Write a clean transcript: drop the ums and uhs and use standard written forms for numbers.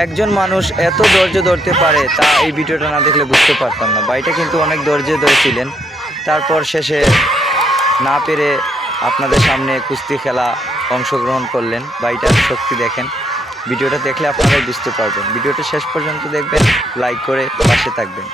একজন মানুষ এত ধৈর্য ধরতে পারে তা এই ভিডিওটা না দেখলে বুঝতে পারতাম না। ভাইটা কিন্তু অনেক ধৈর্য ধরেছিলেন, তারপর শেষে না পেরে আপনাদের সামনে কুস্তি খেলা অংশগ্রহণ করলেন। ভাইটার শক্তি দেখেন, ভিডিওটা দেখলে আপনারাই বুঝতে পারবেন। ভিডিওটা শেষ পর্যন্ত দেখবেন, লাইক করে পাশে থাকবেন।